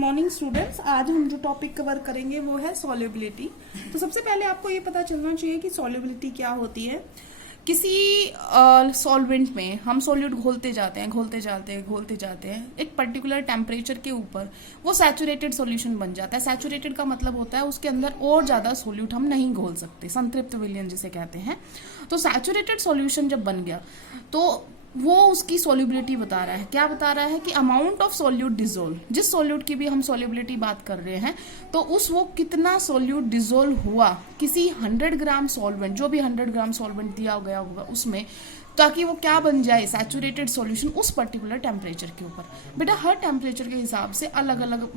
Morning students. आज हम जो टॉपिक कवर करेंगे वो है सॉल्युबिलिटी। तो सबसे पहले आपको ये पता चलना चाहिए कि सॉल्युबिलिटी क्या होती है। किसी सॉल्वेंट में हम सॉल्यूट घोलते जाते हैं एक पर्टिकुलर टेम्परेचर के ऊपर वो सैचुरेटेड सॉल्यूशन बन जाता है। सैचुरेटेड का मतलब होता है उसके अंदर और ज्यादा सॉल्यूट हम नहीं घोल सकते, संतृप्त विलयन जिसे कहते हैं। तो सैचुरेटेड सॉल्यूशन जब बन गया तो वो उसकी सॉल्युबिलिटी बता रहा है। क्या बता रहा है कि अमाउंट ऑफ सॉल्यूट डिजोल्व, जिस सॉल्यूट की भी हम सॉल्युबिलिटी बात कर रहे हैं तो उस वो कितना सॉल्यूट डिजोल्व हुआ किसी 100 ग्राम सॉल्वेंट, जो भी 100 ग्राम सॉल्वेंट दिया गया होगा उसमें, ताकि वो क्या बन जाए, सैचुरेटेड सॉल्यूशन उस पर्टिकुलर टेम्परेचर के ऊपर। बेटा हर टेम्परेचर के हिसाब से अलग अलग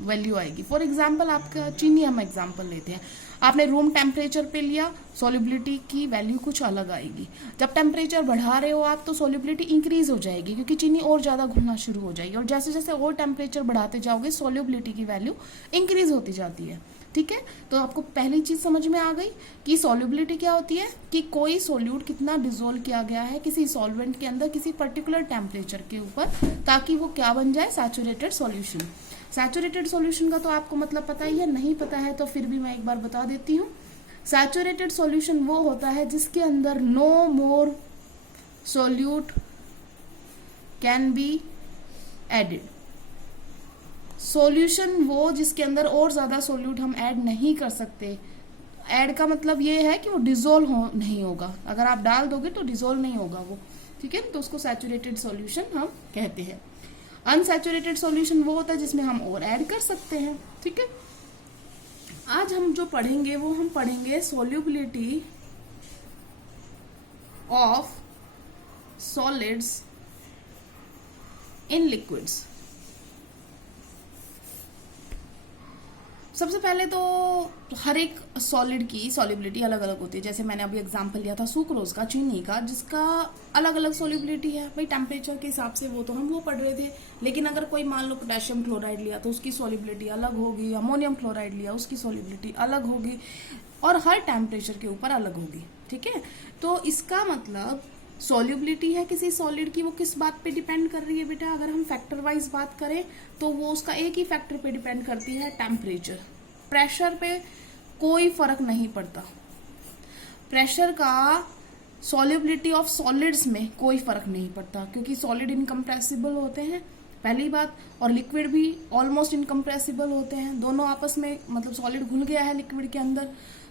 वैल्यू आएगी। फॉर एग्जाम्पल आपका चीनी हम एग्जाम्पल लेते हैं, आपने रूम टेम्परेचर पे लिया, सॉल्युबिलिटी की वैल्यू कुछ अलग आएगी। जब टेम्परेचर बढ़ा रहे हो आप तो सॉल्युबिलिटी इंक्रीज हो जाएगी क्योंकि चीनी और ज़्यादा घुलना शुरू हो जाएगी, और जैसे जैसे और टेम्परेचर बढ़ाते जाओगे सॉल्युबिलिटी की वैल्यू इंक्रीज होती जाती है। ठीक है, तो आपको पहली चीज समझ में आ गई कि सॉल्युबिलिटी क्या होती है, कि कोई सॉल्यूट कितना डिसोल्व किया गया है किसी सॉल्वेंट के अंदर किसी पर्टिकुलर टेम्परेचर के ऊपर, ताकि वो क्या बन जाए, सैचुरेटेड सॉल्यूशन। सैचुरेटेड सॉल्यूशन का तो आपको मतलब पता ही है, नहीं पता है तो फिर भी मैं एक बार बता देती हूँ। सैचुरेटेड सॉल्यूशन वो होता है जिसके अंदर no more solute can be added. Solution वो जिसके अंदर और ज्यादा सॉल्यूट हम ऐड नहीं कर सकते। ऐड का मतलब ये है कि वो डिसोल्व नहीं होगा, अगर आप डाल दोगे तो डिसोल्व नहीं होगा वो। ठीक है, तो उसको सैचुरेटेड सॉल्यूशन हम कहते हैं। अनसैचुरेटेड सॉल्यूशन वो होता है जिसमें हम और ऐड कर सकते हैं। ठीक है, आज हम जो पढ़ेंगे वो हम पढ़ेंगे solubility of solids in liquids. सबसे पहले तो हर एक सॉलिड की सॉल्युबिलिटी अलग अलग होती है। जैसे मैंने अभी एग्जांपल लिया था सुक्रोज का, चीनी का, जिसका अलग अलग सॉल्युबिलिटी है। भाई टेम्परेचर के हिसाब से वो तो हम वो पढ़ रहे थे, लेकिन अगर कोई मान लो पोटेशियम क्लोराइड लिया तो उसकी सॉल्युबिलिटी अलग होगी, अमोनियम क्लोराइड लिया उसकी सॉल्युबिलिटी अलग होगी, और हर टेम्परेचर के ऊपर अलग होगी। ठीक है, तो इसका मतलब सॉल्युबिलिटी है किसी सॉलिड की, वो किस बात पे डिपेंड कर रही है बेटा, अगर हम फैक्टर वाइज बात करें तो वो उसका एक ही फैक्टर पे डिपेंड करती है, टेम्परेचर। प्रेशर पे कोई फर्क नहीं पड़ता, प्रेशर का सॉल्युबिलिटी ऑफ सॉलिड्स में कोई फर्क नहीं पड़ता, क्योंकि सॉलिड इनकम्प्रेसिबल होते हैं पहली बात, और लिक्विड भी ऑलमोस्ट इनकम्प्रेसिबल होते हैं। दोनों आपस में, मतलब सॉलिड घुल गया है लिक्विड के अंदर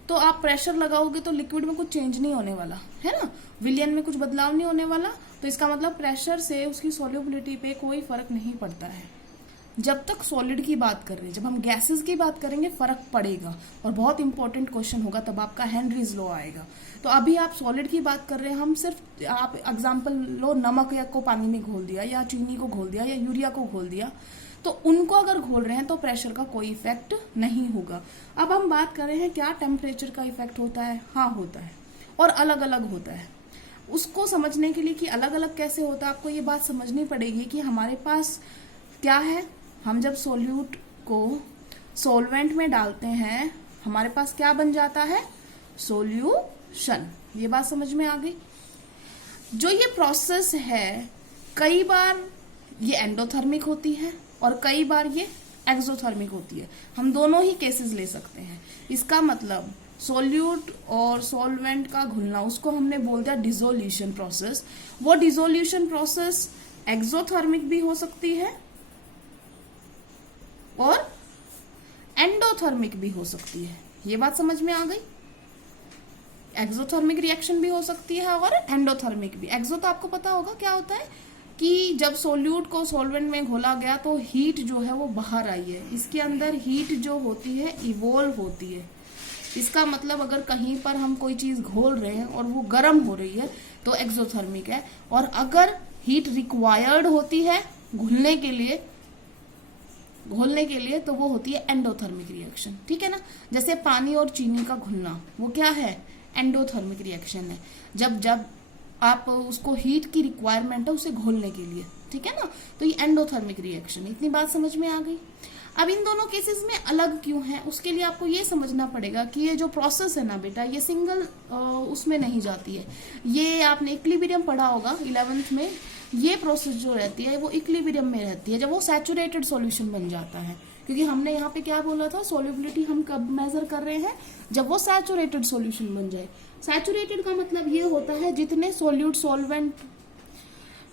तो आप प्रेशर लगाओगे तो लिक्विड में कुछ चेंज नहीं होने वाला है ना, विलियन में कुछ बदलाव नहीं होने वाला। तो इसका मतलब प्रेशर से उसकी सॉल्युबिलिटी पे कोई फर्क नहीं पड़ता है। जब तक सॉलिड की बात कर रहे हैं, जब हम गैसेस की बात करेंगे फर्क पड़ेगा, और बहुत इंपॉर्टेंट क्वेश्चन होगा, तब आपका हेनरीज लॉ आएगा। तो अभी आप सॉलिड की बात कर रहे हैं, हम सिर्फ आप एग्जांपल लो, नमक या को पानी में घोल दिया, या चीनी को घोल दिया, या यूरिया को घोल दिया, तो उनको अगर घोल रहे हैं तो प्रेशर का कोई इफेक्ट नहीं होगा। अब हम बात कर रहे हैं क्या टेम्परेचर का इफेक्ट होता है, हाँ होता है, और अलग अलग होता है। उसको समझने के लिए कि अलग अलग कैसे होता है, आपको ये बात समझनी पड़ेगी कि हमारे पास क्या है, हम जब सोल्यूट को सॉल्वेंट में डालते हैं हमारे पास क्या बन जाता है, सोल्यूशन। ये बात समझ में आ गई। जो ये प्रोसेस है कई बार ये एंडोथर्मिक होती है और कई बार ये एक्सोथर्मिक होती है, हम दोनों ही केसेस ले सकते हैं। इसका मतलब सोल्यूट और सॉल्वेंट का घुलना, उसको हमने बोल दिया डिसोल्यूशन प्रोसेस। वो डिसोल्यूशन प्रोसेस एक्सोथर्मिक भी हो सकती है और एंडोथर्मिक भी हो सकती है। ये बात समझ में आ गई। एक्सोथर्मिक रिएक्शन भी हो सकती है और एंडोथर्मिक भी। एक्सो तो आपको पता होगा क्या होता है, कि जब सोल्यूट को सॉल्वेंट में घोला गया तो हीट जो है वो बाहर आई है, इसके अंदर हीट जो होती है इवोल्व होती है। इसका मतलब अगर कहीं पर हम कोई चीज घोल रहे हैं और वो गर्म हो रही है तो एक्सोथर्मिक है, और अगर हीट रिक्वायर्ड होती है घुलने के लिए तो वो होती है एंडोथर्मिक रिएक्शन। ठीक है ना, जैसे पानी और चीनी का घुलना, वो क्या है, एंडोथर्मिक रिएक्शन है, जब आप उसको हीट की रिक्वायरमेंट है उसे घोलने के लिए। ठीक है ना, तो ये एंडोथर्मिक रिएक्शन। इतनी बात समझ में आ गई। अब इन दोनों केसेस में अलग क्यों है, उसके लिए आपको ये समझना पड़ेगा कि ये जो प्रोसेस है ना बेटा, ये सिंगल उसमें नहीं जाती है। ये आपने इक्विलिब्रियम पढ़ा होगा 11th में, ये प्रोसेस जो रहती है वो इक्विलिब्रियम में रहती है जब वो सैचुरेटेड सॉल्यूशन बन जाता है, क्योंकि हमने यहाँ पे क्या बोला था, सॉल्युबिलिटी हम कब मेजर कर रहे हैं, जब वो सैचुरेटेड सॉल्यूशन बन जाए। सैचुरेटेड का मतलब ये होता है जितने सोल्यूट सॉल्वेंट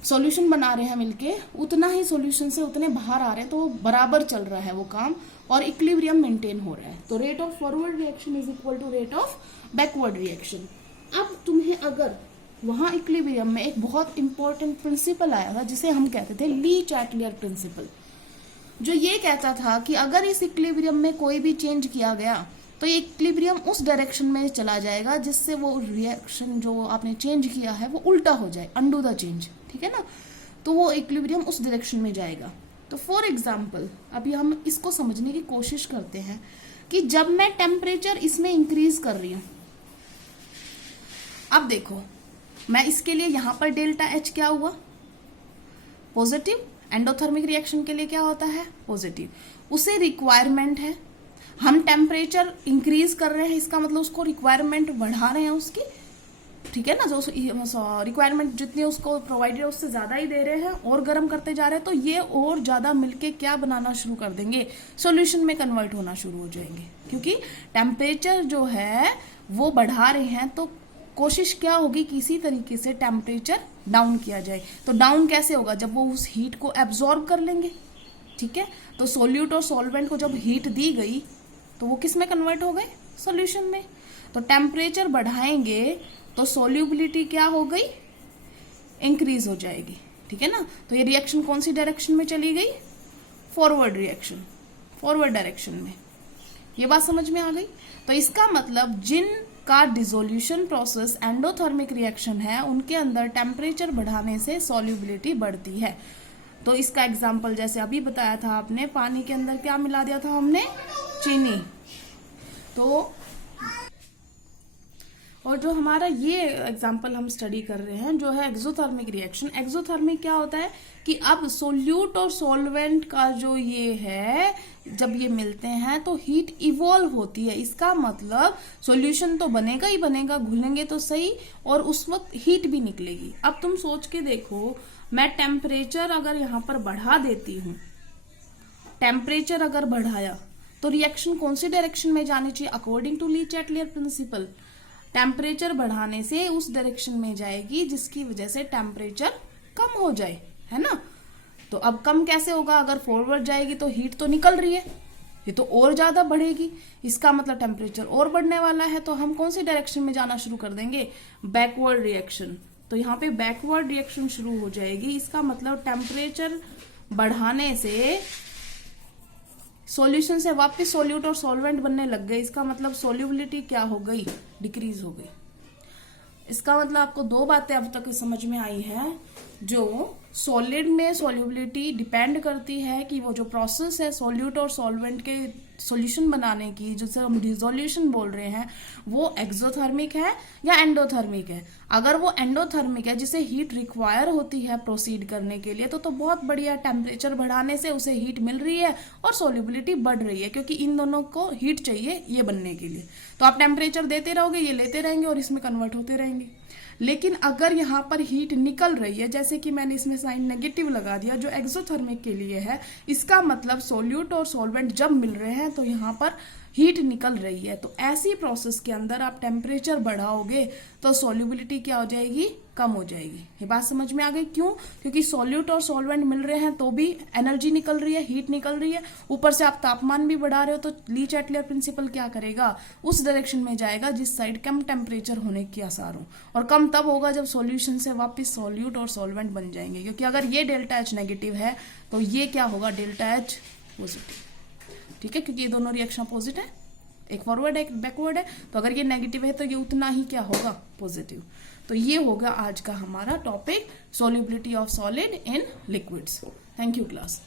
सॉल्यूशन बना रहे हैं मिलके उतना ही सॉल्यूशन से उतने बाहर आ रहे हैं, तो बराबर चल रहा है वो काम और इक्विलिब्रियम मेंटेन हो रहा है। तो rate of forward reaction is equal to rate of backward reaction. अब तुम्हें अगर वहां इक्विलिब्रियम में एक बहुत इंपॉर्टेंट प्रिंसिपल आया था जिसे हम कहते थे ली चैटलियर प्रिंसिपल, जो ये कहता था कि अगर इस इक्विलिब्रियम में कोई भी चेंज किया गया तो ये इक्विलिब्रियम उस डायरेक्शन में चला जाएगा जिससे वो रिएक्शन जो आपने चेंज किया है वो उल्टा हो जाए, अंडू द चेंज, ठीक है ना। तो वो इक्विलिब्रियम उस डायरेक्शन में जाएगा। तो फॉर एग्जाम्पल अभी हम इसको समझने की कोशिश करते हैं कि जब मैं टेम्परेचर इसमें इंक्रीज कर रही हूं, अब देखो मैं इसके लिए यहां पर डेल्टा एच क्या हुआ, पॉजिटिव। एंडोथर्मिक रिएक्शन के लिए क्या होता है, पॉजिटिव। उसे रिक्वायरमेंट है, हम टेम्परेचर इंक्रीज कर रहे हैं, इसका मतलब उसको रिक्वायरमेंट बढ़ा रहे हैं उसकी, ठीक है ना। जो रिक्वायरमेंट जितनी उसको प्रोवाइडेड है उससे ज्यादा ही दे रहे हैं और गर्म करते जा रहे हैं, तो ये और ज्यादा मिलके क्या बनाना शुरू कर देंगे, सॉल्यूशन में कन्वर्ट होना शुरू हो जाएंगे। क्योंकि टेम्परेचर जो है वो बढ़ा रहे हैं, तो कोशिश क्या होगी, किसी तरीके से टेम्परेचर डाउन किया जाए। तो डाउन कैसे होगा, जब वो उस हीट को एब्जॉर्ब कर लेंगे, ठीक है। तो सोल्यूट और सॉल्वेंट को जब हीट दी गई तो वो किस में कन्वर्ट हो गए, सॉल्यूशन में। तो टेम्परेचर बढ़ाएंगे तो सोल्यूबिलिटी क्या हो गई, इंक्रीज हो जाएगी, ठीक है ना। तो ये रिएक्शन कौन सी डायरेक्शन में चली गई, फॉरवर्ड रिएक्शन, फॉरवर्ड डायरेक्शन में। ये बात समझ में आ गई। तो इसका मतलब जिन का डिसोल्यूशन प्रोसेस एंडोथर्मिक रिएक्शन है उनके अंदर टेम्परेचर बढ़ाने से सॉल्युबिलिटी बढ़ती है। तो इसका एग्जांपल जैसे अभी बताया था आपने, पानी के अंदर क्या मिला दिया था हमने, चीनी। तो और जो हमारा ये एग्जांपल हम स्टडी कर रहे हैं जो है एक्सोथर्मिक रिएक्शन। एक्सोथर्मिक क्या होता है कि अब सोल्यूट और सॉल्वेंट का जो ये है जब ये मिलते हैं तो हीट इवॉल्व होती है। इसका मतलब सॉल्यूशन तो बनेगा ही बनेगा, घुलेंगे तो सही, और उस वक्त हीट भी निकलेगी। अब तुम सोच के देखो, मैं टेम्परेचर अगर यहाँ पर बढ़ा देती हूँ, टेम्परेचर अगर बढ़ाया तो रिएक्शन कौन सी डायरेक्शन में जानी चाहिए, according to Le Chatelier principle, temperature बढ़ाने से उस डायरेक्शन में जाएगी जिसकी वजह से टेम्परेचर कम हो जाए, है ना। तो अब कम कैसे होगा, अगर फॉरवर्ड जाएगी तो हीट तो निकल रही है, ये तो और ज्यादा बढ़ेगी, इसका मतलब टेम्परेचर और बढ़ने वाला है। तो हम कौन सी डायरेक्शन में जाना शुरू कर देंगे, बैकवर्ड रिएक्शन। तो यहाँ पे बैकवर्ड रिएक्शन शुरू हो जाएगी। इसका मतलब टेम्परेचर बढ़ाने से सॉल्यूशन से वापस सोल्यूट और सॉल्वेंट बनने लग गए। इसका मतलब सोल्यूबिलिटी क्या हो गई, डिक्रीज हो गई। इसका मतलब आपको दो बातें अब तक समझ में आई है। जो सॉलिड में सॉल्युबिलिटी डिपेंड करती है कि वो जो प्रोसेस है सॉल्यूट और सॉल्वेंट के सॉल्यूशन बनाने की, जिसे हम डिसोल्यूशन बोल रहे हैं, वो एक्सोथर्मिक है या एंडोथर्मिक है। अगर वो एंडोथर्मिक है जिसे हीट रिक्वायर होती है प्रोसीड करने के लिए, तो बहुत बढ़िया, टेम्परेचर बढ़ाने से उसे हीट मिल रही है और सॉल्युबिलिटी बढ़ रही है, क्योंकि इन दोनों को हीट चाहिए ये बनने के लिए। तो आप टेम्परेचर देते रहोगे, ये लेते रहेंगे और इसमें कन्वर्ट होते रहेंगे। लेकिन अगर यहाँ पर हीट निकल रही है, जैसे कि मैंने इसमें साइन नेगेटिव लगा दिया जो एक्सोथर्मिक के लिए है, इसका मतलब सोल्यूट और सॉल्वेंट जब मिल रहे हैं तो यहाँ पर हीट निकल रही है। तो ऐसी प्रोसेस के अंदर आप टेम्परेचर बढ़ाओगे तो सॉल्युबिलिटी क्या हो जाएगी, कम हो जाएगी। ये बात समझ में आ गई। क्यों, क्योंकि सॉल्यूट और सॉल्वेंट मिल रहे हैं तो भी एनर्जी निकल रही है, हीट निकल रही है, ऊपर से आप तापमान भी बढ़ा रहे हो। तो ली चैटलियर प्रिंसिपल क्या करेगा, उस डायरेक्शन में जाएगा जिस साइड कम टेम्परेचर होने के आसार हो। और कम तब होगा जब सॉल्यूशन से वापस सॉल्यूट और सॉल्वेंट बन जाएंगे, क्योंकि अगर ये डेल्टा एच नेगेटिव है तो ये क्या होगा, डेल्टा एच पॉजिटिव। ठीक है, क्योंकि ये दोनों रिएक्शन अपोजिट है, एक फॉरवर्ड है एक बैकवर्ड है। तो अगर ये नेगेटिव है तो ये उतना ही क्या होगा, पॉजिटिव। तो ये होगा आज का हमारा topic, solubility of solid in liquids. Thank you class.